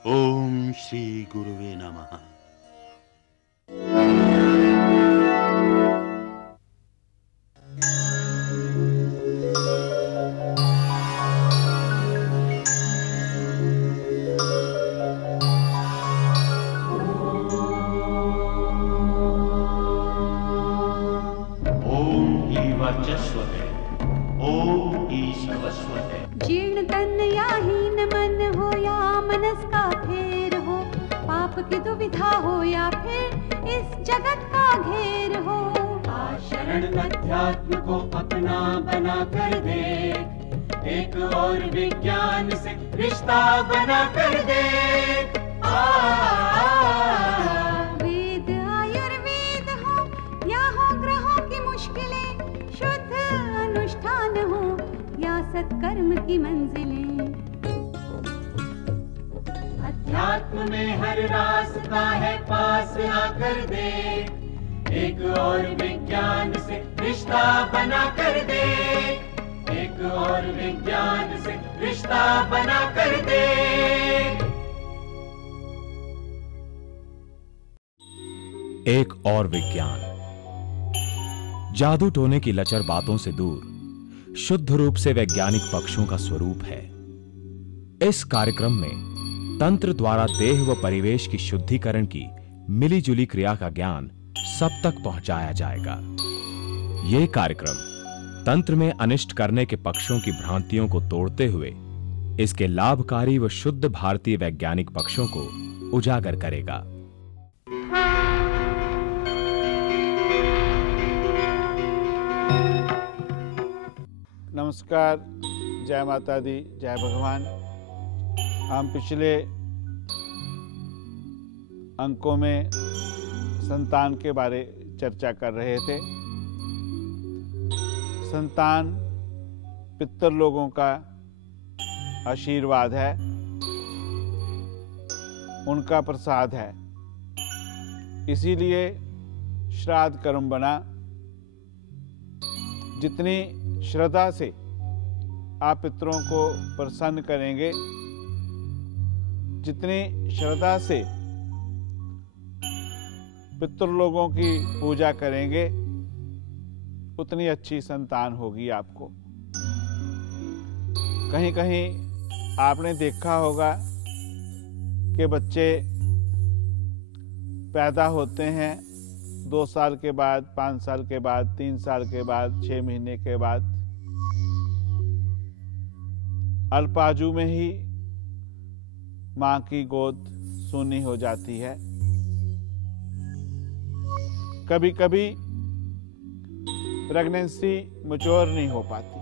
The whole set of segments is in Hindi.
ओम श्री गुरुवे नमः। ओम ही वर्चस्वते, ओम ही सर्वस्वते। जीर्ण तन या हीन मन हो या मनस का फेर हो, पाप की दुविधा हो या फिर इस जगत का घेर हो, शरण अध्यात्म को अपना बना कर देख, एक और विज्ञान से रिश्ता बना कर देख। वेद आयुर्वेद हो या हो ग्रहों की मुश्किलें, शुद्ध अनुष्ठान हो या सत्कर्म की मंजिलें, अध्यात्म में हर रास्ता है पास आकर देख, एक और विज्ञान से रिश्ता बना कर देख, एक और विज्ञान से रिश्ता बना कर देख। एक और विज्ञान जादू टोने की लचर बातों से दूर शुद्ध रूप से वैज्ञानिक पक्षों का स्वरूप है। इस कार्यक्रम में तंत्र द्वारा देह व परिवेश की शुद्धिकरण की मिलीजुली क्रिया का ज्ञान सब तक पहुंचाया जाएगा। यह कार्यक्रम तंत्र में अनिष्ट करने के पक्षों की भ्रांतियों को तोड़ते हुए इसके लाभकारी व शुद्ध भारतीय वैज्ञानिक पक्षों को उजागर करेगा। नमस्कार, जय माता दी, जय भगवान। हम पिछले अंकों में संतान के बारे चर्चा कर रहे थे। संतान पितर लोगों का आशीर्वाद है, उनका प्रसाद है। इसीलिए श्राद्ध कर्म बना। जितनी श्रद्धा से आप पितरों को प्रसन्न करेंगे, जितनी श्रद्धा से पितृ लोगों की पूजा करेंगे, उतनी अच्छी संतान होगी आपको। कहीं कहीं आपने देखा होगा कि बच्चे पैदा होते हैं 2 साल के बाद, 5 साल के बाद, 3 साल के बाद, 6 महीने के बाद, अल्पाजु में ही मां की गोद सूनी हो जाती है। कभी कभी प्रेगनेंसी मैच्योर नहीं हो पाती,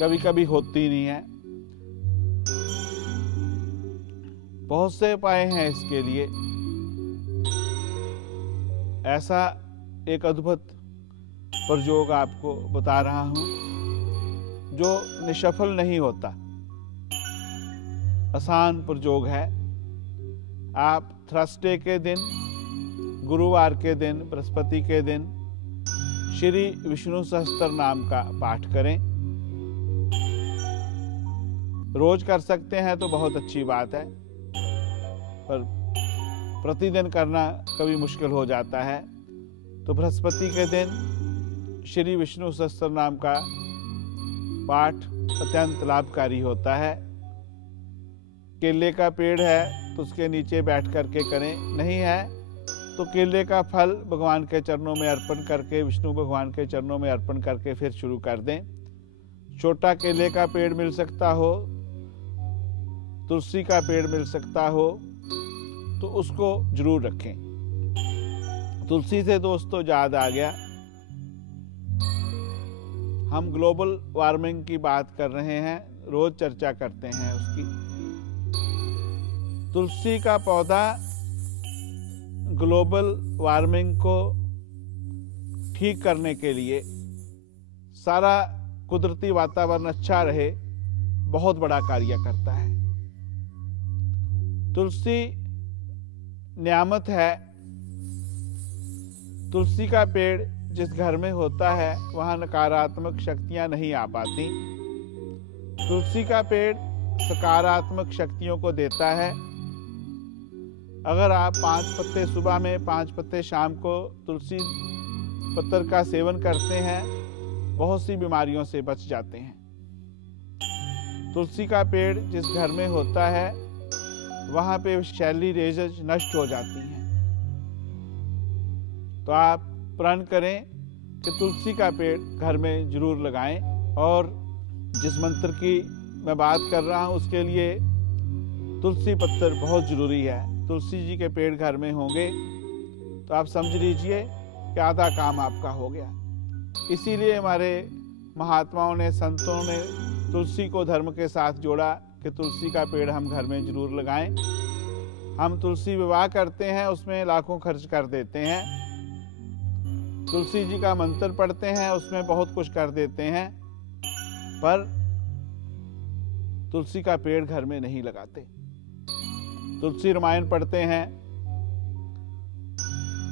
कभी कभी होती नहीं है। बहुत से उपाय हैं इसके लिए। ऐसा एक अद्भुत प्रयोग आपको बता रहा हूं जो निष्फल नहीं होता। आसान प्रयोग है। आप थर्सडे के दिन, गुरुवार के दिन, बृहस्पति के दिन श्री विष्णु सहस्त्र नाम का पाठ करें। रोज कर सकते हैं तो बहुत अच्छी बात है, पर प्रतिदिन करना कभी मुश्किल हो जाता है। तो बृहस्पति के दिन श्री विष्णु सहस्त्र नाम का पाठ अत्यंत लाभकारी होता है। केले का पेड़ है तो उसके नीचे बैठ करके करें, नहीं है तो केले का फल भगवान के चरणों में अर्पण करके, विष्णु भगवान के चरणों में अर्पण करके फिर शुरू कर दें। छोटा केले का पेड़ मिल सकता हो, तुलसी का पेड़ मिल सकता हो, तो उसको जरूर रखें। तुलसी से दोस्तों याद आ गया, हम ग्लोबल वार्मिंग की बात कर रहे हैं, रोज चर्चा करते हैं उसकी। तुलसी का पौधा ग्लोबल वार्मिंग को ठीक करने के लिए, सारा कुदरती वातावरण अच्छा रहे, बहुत बड़ा कार्य करता है। तुलसी नियामत है। तुलसी का पेड़ जिस घर में होता है वहां नकारात्मक शक्तियां नहीं आ पाती। तुलसी का पेड़ सकारात्मक शक्तियों को देता है। अगर आप 5 पत्ते सुबह में 5 पत्ते शाम को तुलसी पत्तर का सेवन करते हैं, बहुत सी बीमारियों से बच जाते हैं। तुलसी का पेड़ जिस घर में होता है वहां पे शैली रेजज नष्ट हो जाती हैं। तो आप प्रण करें कि तुलसी का पेड़ घर में जरूर लगाएं। और जिस मंत्र की मैं बात कर रहा हूं उसके लिए तुलसी पत्तर बहुत जरूरी है। तुलसी जी के पेड़ घर में होंगे तो आप समझ लीजिए कि आधा काम आपका हो गया। इसीलिए हमारे महात्माओं ने, संतों ने तुलसी को धर्म के साथ जोड़ा कि तुलसी का पेड़ हम घर में जरूर लगाएं। हम तुलसी विवाह करते हैं, उसमें लाखों खर्च कर देते हैं। तुलसी जी का मंत्र पढ़ते हैं, उसमें बहुत कुछ कर देते हैं, पर तुलसी का पेड़ घर में नहीं लगाते। तुलसी रामायण पढ़ते हैं,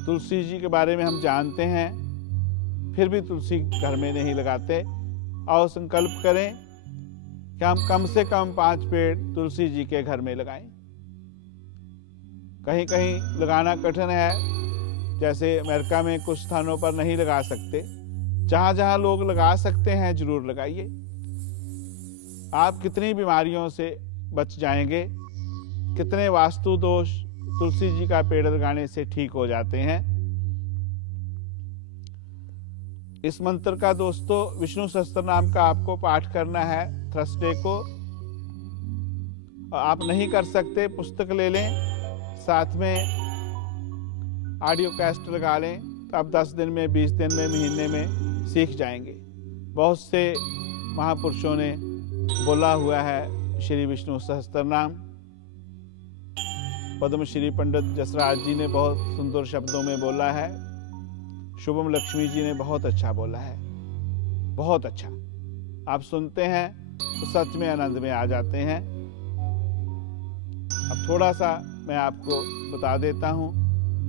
तुलसी जी के बारे में हम जानते हैं, फिर भी तुलसी घर में नहीं लगाते। और संकल्प करें कि हम कम से कम 5 पेड़ तुलसी जी के घर में लगाएं। कहीं कहीं लगाना कठिन है, जैसे अमेरिका में कुछ स्थानों पर नहीं लगा सकते। जहां जहां लोग लगा सकते हैं जरूर लगाइए। आप कितनी बीमारियों से बच जाएंगे, कितने वास्तु दोष तुलसी जी का पेड़ लगाने से ठीक हो जाते हैं। इस मंत्र का दोस्तों विष्णु सहस्त्र नाम का आपको पाठ करना है थर्सडे को। आप नहीं कर सकते, पुस्तक ले लें, साथ में ऑडियो कैस्ट लगा लें, तो आप 10 दिन में, 20 दिन में, महीने में सीख जाएंगे। बहुत से महापुरुषों ने बोला हुआ है श्री विष्णु सहस्त्र नाम। पद्मश्री पंडित जसराज जी ने बहुत सुंदर शब्दों में बोला है। शुभम लक्ष्मी जी ने बहुत अच्छा बोला है, बहुत अच्छा। आप सुनते हैं तो सच में आनंद में आ जाते हैं। अब थोड़ा सा मैं आपको बता देता हूं,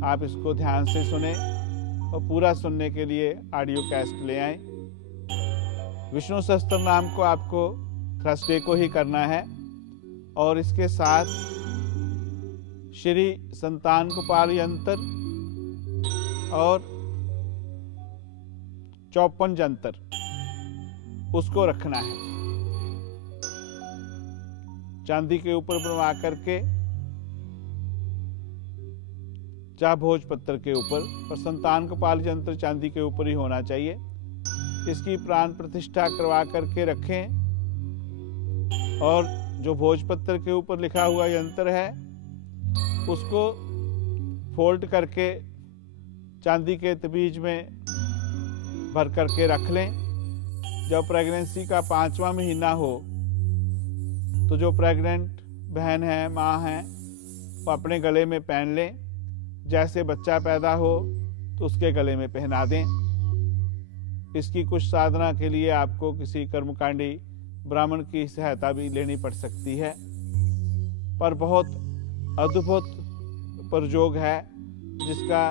आप इसको ध्यान से सुने और पूरा सुनने के लिए ऑडियो कैस्ट ले आएं। विष्णु सहस्त्र नाम को आपको थर्सडे को ही करना है और इसके साथ श्री संतान गोपाल यंत्र और 54 जंतर उसको रखना है। चांदी के ऊपर बनवा करके, चाहे भोजपत्र के ऊपर, पर संतान गोपाल यंत्र चांदी के ऊपर ही होना चाहिए। इसकी प्राण प्रतिष्ठा करवा करके रखें और जो भोजपत्र के ऊपर लिखा हुआ यंत्र है उसको फोल्ड करके चांदी के तबीज में भर करके रख लें। जब प्रेगनेंसी का 5वां महीना हो तो जो प्रेग्नेंट बहन है, माँ है, वो अपने गले में पहन लें। जैसे बच्चा पैदा हो तो उसके गले में पहना दें। इसकी कुछ साधना के लिए आपको किसी कर्मकांडी ब्राह्मण की सहायता भी लेनी पड़ सकती है, पर बहुत अद्भुत प्रयोग है जिसका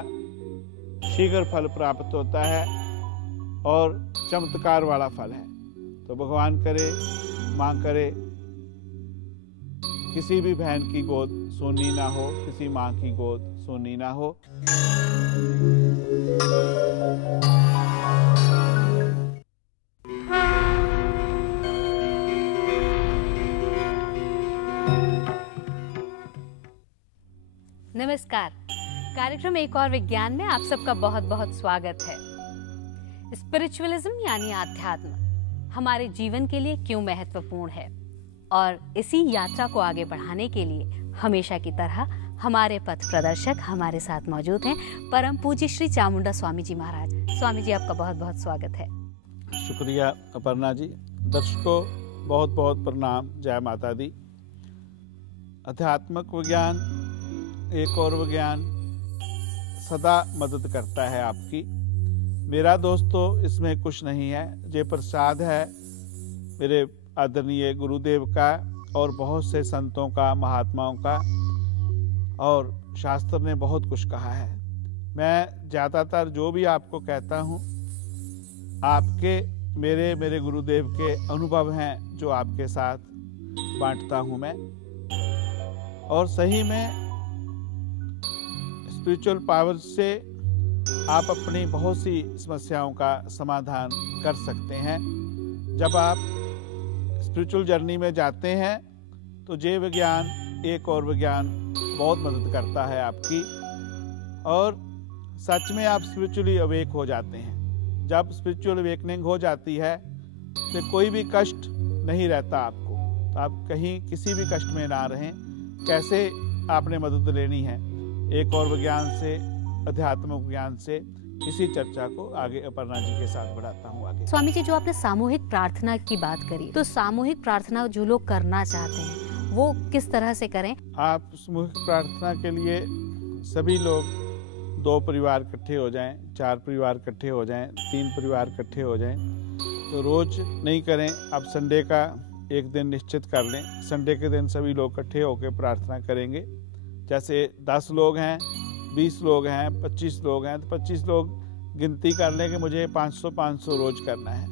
शीघ्र फल प्राप्त होता है और चमत्कार वाला फल है। तो भगवान करे, माँ करे, किसी भी बहन की गोद सोनी ना हो, किसी माँ की गोद सोनी ना हो। नमस्कार। कार्यक्रम एक और विज्ञान में आप सबका बहुत बहुत स्वागत है। स्पिरिचुअलिज्म यानी आध्यात्म हमारे जीवन के लिए क्यों महत्वपूर्ण है, और इसी यात्रा को आगे बढ़ाने के लिए हमेशा की तरह हमारे पथ प्रदर्शक हमारे साथ मौजूद हैं, परम पूज्य श्री चामुंडा स्वामी जी महाराज। स्वामी जी, आपका बहुत बहुत स्वागत है। शुक्रिया अपर्णा जी। दर्शकों बहुत बहुत प्रणाम, जय माता दी। आध्यात्मिक विज्ञान एक और विज्ञान सदा मदद करता है आपकी। मेरा दोस्तों इसमें कुछ नहीं है, ये प्रसाद है मेरे आदरणीय गुरुदेव का और बहुत से संतों का, महात्माओं का, और शास्त्र ने बहुत कुछ कहा है। मैं ज़्यादातर जो भी आपको कहता हूँ आपके मेरे गुरुदेव के अनुभव हैं जो आपके साथ बांटता हूँ मैं। और सही में स्पिरिचुअल पावर से आप अपनी बहुत सी समस्याओं का समाधान कर सकते हैं। जब आप स्पिरिचुअल जर्नी में जाते हैं तो जीव विज्ञान, एक और विज्ञान बहुत मदद करता है आपकी, और सच में आप स्पिरिचुअली अवेक हो जाते हैं। जब स्पिरिचुअल अवेकनिंग हो जाती है तो कोई भी कष्ट नहीं रहता आपको, तो आप कहीं किसी भी कष्ट में ना रहें। कैसे आपने मदद लेनी है एक और विज्ञान से, अध्यात्मिक विज्ञान से, इसी चर्चा को आगे अपर्णा जी के साथ बढ़ाता हूँ आगे। स्वामी जी, जो आपने सामूहिक प्रार्थना की बात करी, तो सामूहिक प्रार्थना जो लोग करना चाहते हैं वो किस तरह से करें? आप सामूहिक प्रार्थना के लिए सभी लोग 2 परिवार इकट्ठे हो जाएं, 4 परिवार इकट्ठे हो जाएं, 3 परिवार इकट्ठे हो जाएं। तो रोज नहीं करें, आप संडे का एक दिन निश्चित कर लें। संडे के दिन सभी लोग इकट्ठे होकर प्रार्थना करेंगे। जैसे 10 लोग हैं, 20 लोग हैं, 25 लोग हैं, तो 25 लोग गिनती कर लें कि मुझे 500-500 रोज करना है।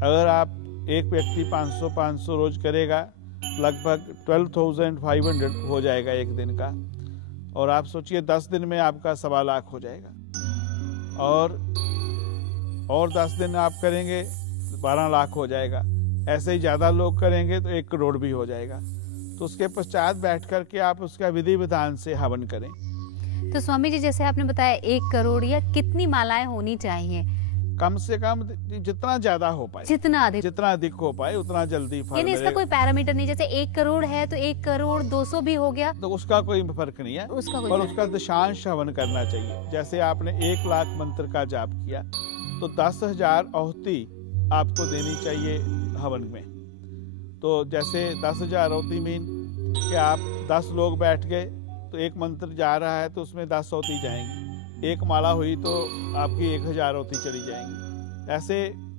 अगर आप एक व्यक्ति 500-500 रोज करेगा, लगभग 12,500 हो जाएगा एक दिन का। और आप सोचिए 10 दिन में आपका 1.25 लाख हो जाएगा, और 10 दिन आप करेंगे 12 लाख हो जाएगा। ऐसे ही ज़्यादा लोग करेंगे तो 1 करोड़ भी हो जाएगा। तो उसके पश्चात बैठ करके आप उसका विधि विधान से हवन करें। तो स्वामी जी, जैसे आपने बताया 1 करोड़ या कितनी मालाएं होनी चाहिए? कम से कम जितना ज्यादा हो पाए, जितना अधिक हो पाए उतना जल्दी फल यानी इसका कोई पैरामीटर नहीं, जैसे 1 करोड़ है तो 1 करोड़ 200 भी हो गया, तो उसका कोई फर्क नहीं है, पर उसका दशांश हवन करना चाहिए। जैसे आपने 1 लाख मंत्र का जाप किया तो 10,000 आहुति आपको देनी चाहिए हवन में। तो जैसे 10,000 आहुति मीन कि आप 10 लोग बैठ गए तो एक मंत्र जा रहा है तो उसमें 10 आहुति जाएंगी। एक माला हुई तो आपकी 1,000 आहुति चली जाएंगी। ऐसे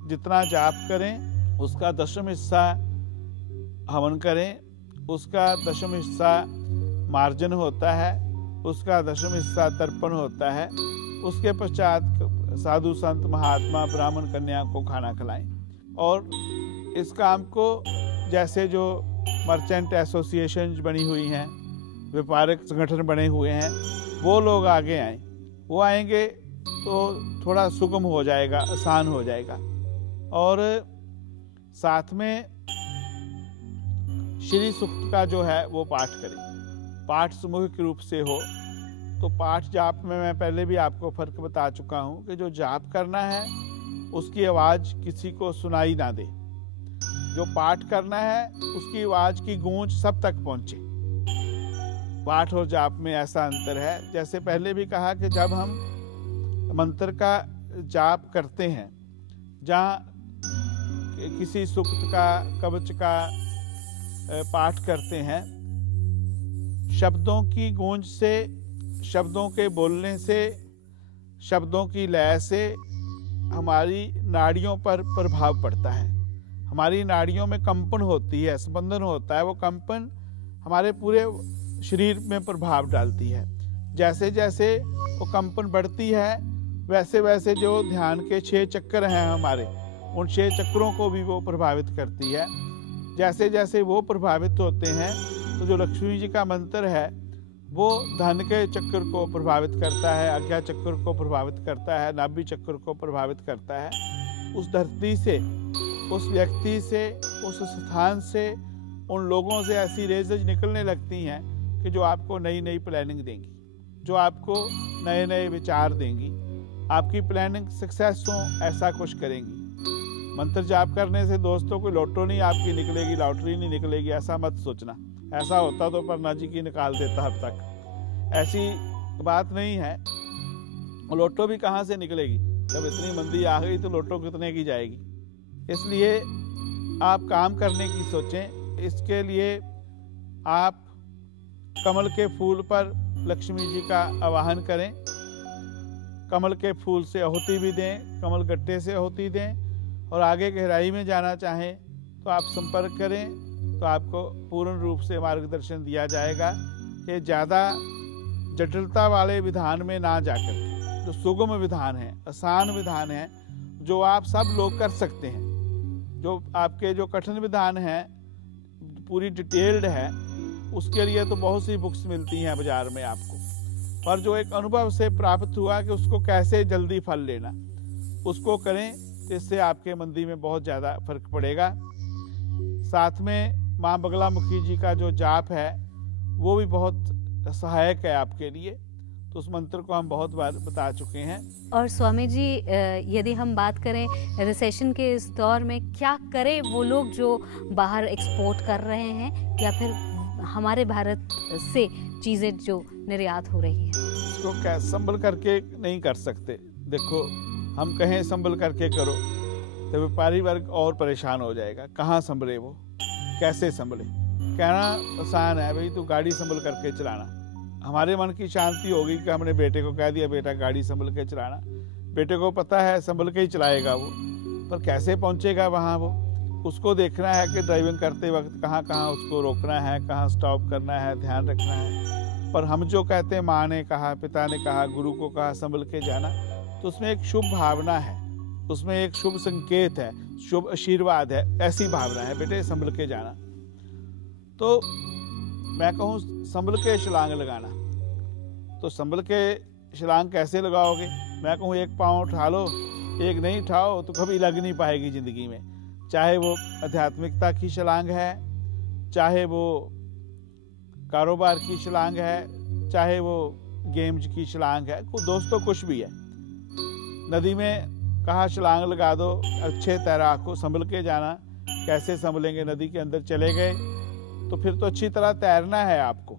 जितना जाप करें उसका 10वां हिस्सा हवन करें, उसका 10वां हिस्सा मार्जन होता है, उसका 10वां हिस्सा तर्पण होता है। उसके पश्चात साधु संत महात्मा ब्राह्मण कन्या को खाना खिलाएं। और इस काम को जैसे जो मर्चेंट एसोसिएशन बनी हुई हैं, व्यापारिक संगठन बने हुए हैं, वो लोग आगे आएं। वो आएंगे तो थोड़ा सुगम हो जाएगा, आसान हो जाएगा। और साथ में श्री सूक्त का जो है वो पाठ करें। पाठ सामूहिक रूप से हो तो पाठ जाप में मैं पहले भी आपको फर्क बता चुका हूं कि जो जाप करना है उसकी आवाज किसी को सुनाई ना दे। जो पाठ करना है उसकी आवाज की गूंज सब तक पहुंचे। पाठ और जाप में ऐसा अंतर है। जैसे पहले भी कहा कि जब हम मंत्र का जाप करते हैं, जहाँ किसी सूक्त का, कवच का पाठ करते हैं, शब्दों की गूंज से, शब्दों के बोलने से, शब्दों की लय से हमारी नाड़ियों पर प्रभाव पड़ता है। हमारी नाड़ियों में कंपन होती है, स्पंदन होता है। वो कंपन हमारे पूरे शरीर में प्रभाव डालती है। जैसे जैसे वो कंपन बढ़ती है वैसे वैसे जो ध्यान के 6 चक्र हैं हमारे, उन 6 चक्रों को भी वो प्रभावित करती है। जैसे जैसे वो प्रभावित होते हैं तो जो लक्ष्मी जी का मंत्र है वो धन के चक्र को प्रभावित करता है, आज्ञा चक्र को प्रभावित करता है, नाभि चक्र को प्रभावित करता है। उस धरती से, उस व्यक्ति से, उस स्थान से, उन लोगों से ऐसी रेजेज निकलने लगती हैं कि जो आपको नई नई प्लानिंग देंगी, जो आपको नए नए विचार देंगी, आपकी प्लानिंग सक्सेस हो ऐसा कुछ करेंगी। मंत्र जाप करने से दोस्तों कोई लॉटो नहीं आपकी निकलेगी, लॉटरी नहीं निकलेगी, ऐसा मत सोचना। ऐसा होता तो पर्णा जी की निकाल देता अब तक। ऐसी बात नहीं है। लॉटो भी कहाँ से निकलेगी? जब इतनी मंदी आ गई तो लॉटो कितने की जाएगी? इसलिए आप काम करने की सोचें। इसके लिए आप कमल के फूल पर लक्ष्मी जी का आवाहन करें। कमल के फूल से आहुति भी दें, कमल गट्टे से आहुति दें। और आगे गहराई में जाना चाहें तो आप संपर्क करें, तो आपको पूर्ण रूप से मार्गदर्शन दिया जाएगा कि ज़्यादा जटिलता वाले विधान में ना जाकर जो सुगम विधान है, आसान विधान है, जो आप सब लोग कर सकते हैं। जो आपके जो कठिन विधान हैं, पूरी डिटेल्ड है, उसके लिए तो बहुत सी बुक्स मिलती हैं बाजार में आपको, पर जो एक अनुभव से प्राप्त हुआ कि उसको कैसे जल्दी फल लेना, उसको करें, तो इससे आपके मंदी में बहुत ज़्यादा फर्क पड़ेगा। साथ में माँ बगलामुखी जी का जो जाप है वो भी बहुत सहायक है आपके लिए, तो उस मंत्र को हम बहुत बार बता चुके हैं। और स्वामी जी, यदि हम बात करें रिसेशन के इस दौर में, क्या करें वो लोग जो बाहर एक्सपोर्ट कर रहे हैं या फिर हमारे भारत से चीज़ें जो निर्यात हो रही हैं? इसको क्या संभल करके नहीं कर सकते। देखो, हम कहें संभल करके करो तो व्यापारी वर्ग और परेशान हो जाएगा। कहाँ संभले वो, कैसे संभले? कहना आसान है, भाई तू गाड़ी संभल करके चलाना। हमारे मन की शांति होगी कि हमने बेटे को कह दिया, बेटा गाड़ी संभल के चलाना। बेटे को पता है संभल के ही चलाएगा वो, पर कैसे पहुंचेगा वहाँ वो, उसको देखना है कि ड्राइविंग करते वक्त कहाँ कहाँ उसको रोकना है, कहाँ स्टॉप करना है, ध्यान रखना है। पर हम जो कहते हैं, माँ ने कहा, पिता ने कहा, गुरु को कहा संभल के जाना, तो उसमें एक शुभ भावना है, उसमें एक शुभ संकेत है, शुभ आशीर्वाद है, ऐसी भावना है, बेटे संभल के जाना। तो मैं कहूँ संभल के छलांग लगाना, तो संभल के छलांग कैसे लगाओगे? मैं कहूँ एक पाँव उठा लो, एक नहीं उठाओ तो कभी लग नहीं पाएगी ज़िंदगी में। चाहे वो आध्यात्मिकता की छलांग है, चाहे वो कारोबार की छलांग है, चाहे वो गेम्स की छलांग है, दोस्तों कुछ भी है। नदी में कहा छलांग लगा दो, अच्छे तैराक को संभल के जाना। कैसे संभलेंगे? नदी के अंदर चले गए तो फिर तो अच्छी तरह तैरना है आपको,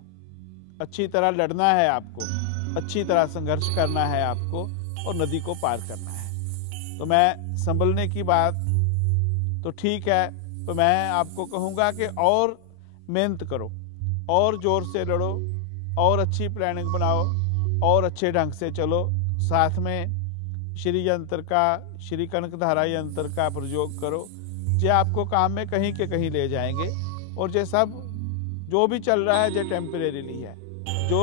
अच्छी तरह लड़ना है आपको, अच्छी तरह संघर्ष करना है आपको और नदी को पार करना है। तो मैं संभलने की बात तो ठीक है, तो मैं आपको कहूँगा कि और मेहनत करो, और ज़ोर से लड़ो, और अच्छी प्लानिंग बनाओ, और अच्छे ढंग से चलो। साथ में श्री यंत्र का, श्री कनकधारा यंत्र का प्रयोग करो, जो आपको काम में कहीं के कहीं ले जाएंगे। और ये सब जो भी चल रहा है ये टेम्परेरीली है, जो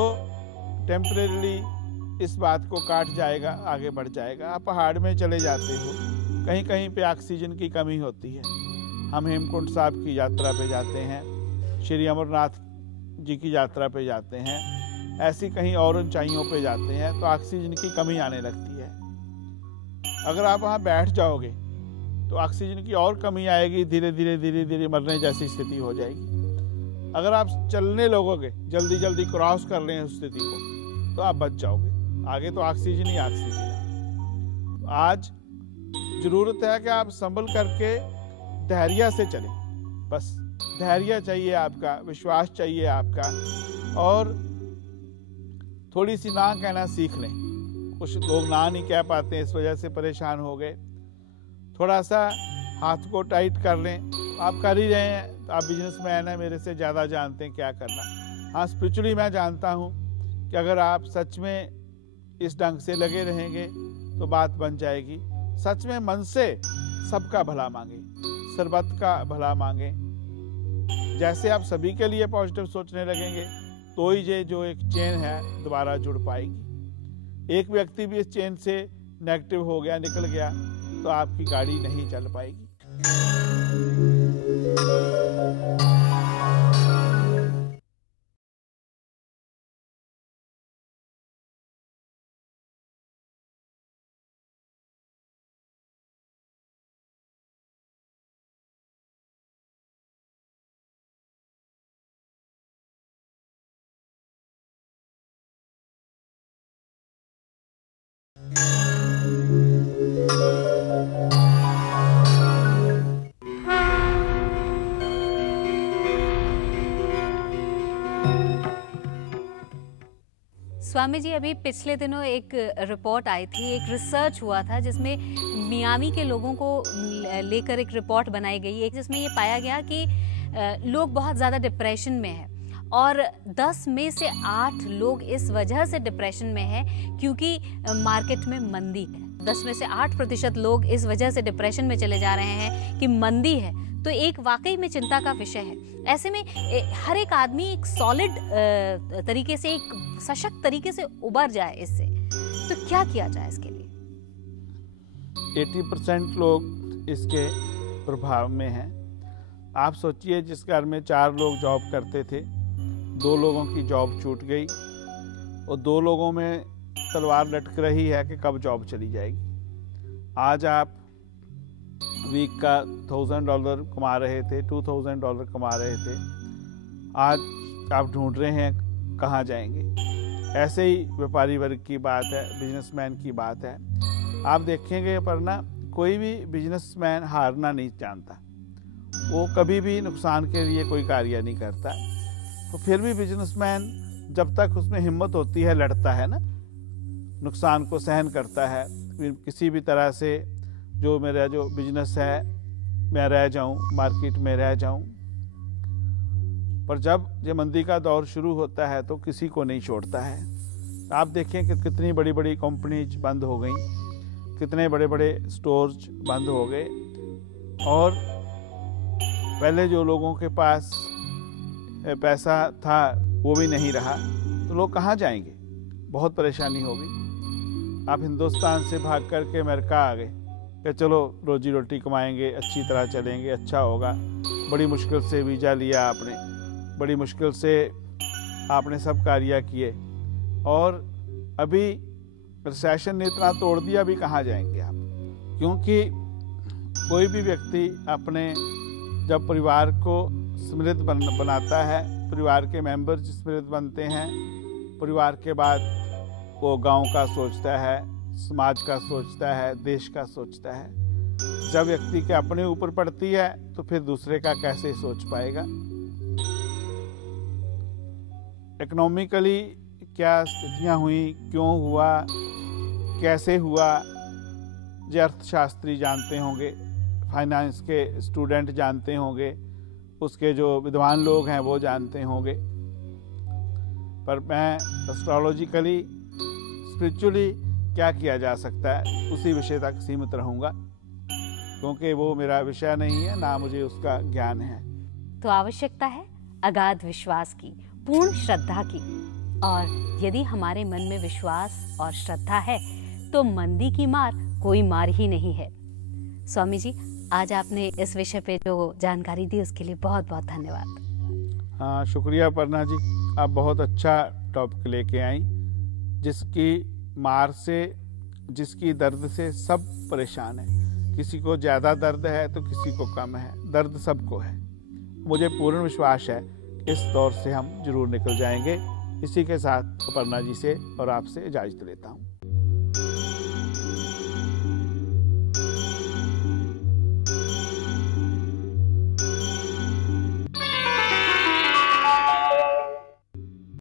टेम्परेरीली इस बात को काट जाएगा, आगे बढ़ जाएगा। आप पहाड़ में चले जाते हो, कहीं कहीं पे ऑक्सीजन की कमी होती है। हम हेमकुंड साहब की यात्रा पे जाते हैं, श्री अमरनाथ जी की यात्रा पे जाते हैं, ऐसी कहीं और ऊंचाइयों पे जाते हैं तो ऑक्सीजन की कमी आने लगती है। अगर आप वहाँ बैठ जाओगे तो ऑक्सीजन की और कमी आएगी, धीरे धीरे मरने जैसी स्थिति हो जाएगी। अगर आप चलने लगोगे, जल्दी जल्दी क्रॉस कर लें उस स्थिति को, तो आप बच जाओगे। आगे तो ऑक्सीजन ही ऑक्सीजन है। आज जरूरत है कि आप संभल करके धैर्य से चलें, बस धैर्य चाहिए आपका, विश्वास चाहिए आपका, और थोड़ी सी ना कहना सीख लें। कुछ लोग ना नहीं कह पाते हैं, इस वजह से परेशान हो गए। थोड़ा सा हाथ को टाइट कर लें। आप कर ही रहे हैं, तो आप बिजनेसमैन हैं, मेरे से ज़्यादा जानते हैं क्या करना। हाँ, स्पिरिचुअली मैं जानता हूँ कि अगर आप सच में इस ढंग से लगे रहेंगे तो बात बन जाएगी। सच में मन से सबका भला मांगे, सर्वत का भला मांगे। जैसे आप सभी के लिए पॉजिटिव सोचने लगेंगे तो ही ये जो एक चेन है दोबारा जुड़ पाएगी। एक व्यक्ति भी इस चेन से नेगेटिव हो गया, निकल गया, तो आपकी गाड़ी नहीं चल पाएगी। स्वामी जी, अभी पिछले दिनों एक रिपोर्ट आई थी, एक रिसर्च हुआ था जिसमें मियामी के लोगों को लेकर एक रिपोर्ट बनाई गई है, जिसमें ये पाया गया कि लोग बहुत ज़्यादा डिप्रेशन में हैं और 10 में से 8 लोग इस वजह से डिप्रेशन में हैं क्योंकि मार्केट में मंदी है। 10 में से 8% लोग इस वजह से डिप्रेशन में चले जा रहे हैं कि मंदी है, तो एक वाकई में चिंता का विषय है। ऐसे में हर एक आदमी एक सॉलिड तरीके से, एक सशक्त तरीके से उबर जाए इससे, तो क्या किया जाए इसके लिए? 80% लोग इसके प्रभाव में हैं। आप सोचिए, जिस घर में 4 लोग जॉब करते थे, 2 लोगों की जॉब छूट गई और 2 लोगों में तलवार लटक रही है कि कब जॉब चली जाएगी। आज आप वीक का $1000 कमा रहे थे, $2000 कमा रहे थे, आज आप ढूंढ रहे हैं कहाँ जाएंगे। ऐसे ही व्यापारी वर्ग की बात है, बिजनेसमैन की बात है। आप देखेंगे पर ना, कोई भी बिजनेसमैन हारना नहीं जानता, वो कभी भी नुकसान के लिए कोई कार्य नहीं करता। तो फिर भी बिजनेसमैन जब तक उसमें हिम्मत होती है लड़ता है ना, नुकसान को सहन करता है, किसी भी तरह से जो मेरा जो बिजनेस है मैं रह जाऊं, मार्केट में रह जाऊं। पर जब ये मंदी का दौर शुरू होता है तो किसी को नहीं छोड़ता है। आप देखें कि कितनी बड़ी बड़ी कंपनीज बंद हो गई, कितने बड़े बड़े स्टोर्स बंद हो गए, और पहले जो लोगों के पास पैसा था वो भी नहीं रहा, तो लोग कहाँ जाएंगे? बहुत परेशानी होगी। आप हिंदुस्तान से भाग कर के अमेरिका आ गए कि चलो रोजी रोटी कमाएंगे, अच्छी तरह चलेंगे, अच्छा होगा। बड़ी मुश्किल से वीज़ा लिया आपने, बड़ी मुश्किल से आपने सब कार्य किए, और अभी रिसेशन ने इतना तोड़ दिया, अभी कहाँ जाएंगे आप? क्योंकि कोई भी व्यक्ति अपने जब परिवार को समृद्ध बनाता है, परिवार के मेंबर्स समृद्ध बनते हैं, परिवार के बाद वो गांव का सोचता है, समाज का सोचता है, देश का सोचता है। जब व्यक्ति के अपने ऊपर पड़ती है तो फिर दूसरे का कैसे सोच पाएगा? इकोनॉमिकली क्या स्थितियां हुई, क्यों हुआ, कैसे हुआ, जो अर्थशास्त्री जानते होंगे, फाइनेंस के स्टूडेंट जानते होंगे, उसके जो विद्वान लोग हैं वो जानते होंगे। पर मैं एस्ट्रोलॉजिकली, स्पिरिचुअली क्या किया जा सकता है उसी विषय तक सीमित रहूँगा, क्योंकि वो मेरा विषय नहीं है, ना मुझे उसका ज्ञान है। तो आवश्यकता है अगाध विश्वास की, पूर्ण श्रद्धा की, और यदि हमारे मन में विश्वास और श्रद्धा है तो मंदी की मार कोई मार ही नहीं है। स्वामी जी, आज आपने इस विषय पे जो जानकारी दी उसके लिए बहुत बहुत धन्यवाद। हाँ, शुक्रिया अपर्णा जी, आप बहुत अच्छा टॉपिक लेके आई, जिसकी मार से, जिसकी दर्द से सब परेशान है। किसी को ज़्यादा दर्द है तो किसी को कम है, दर्द सबको है। मुझे पूर्ण विश्वास है इस दौर से हम जरूर निकल जाएंगे। इसी के साथ अपर्णा जी से और आपसे इजाज़त लेता हूँ।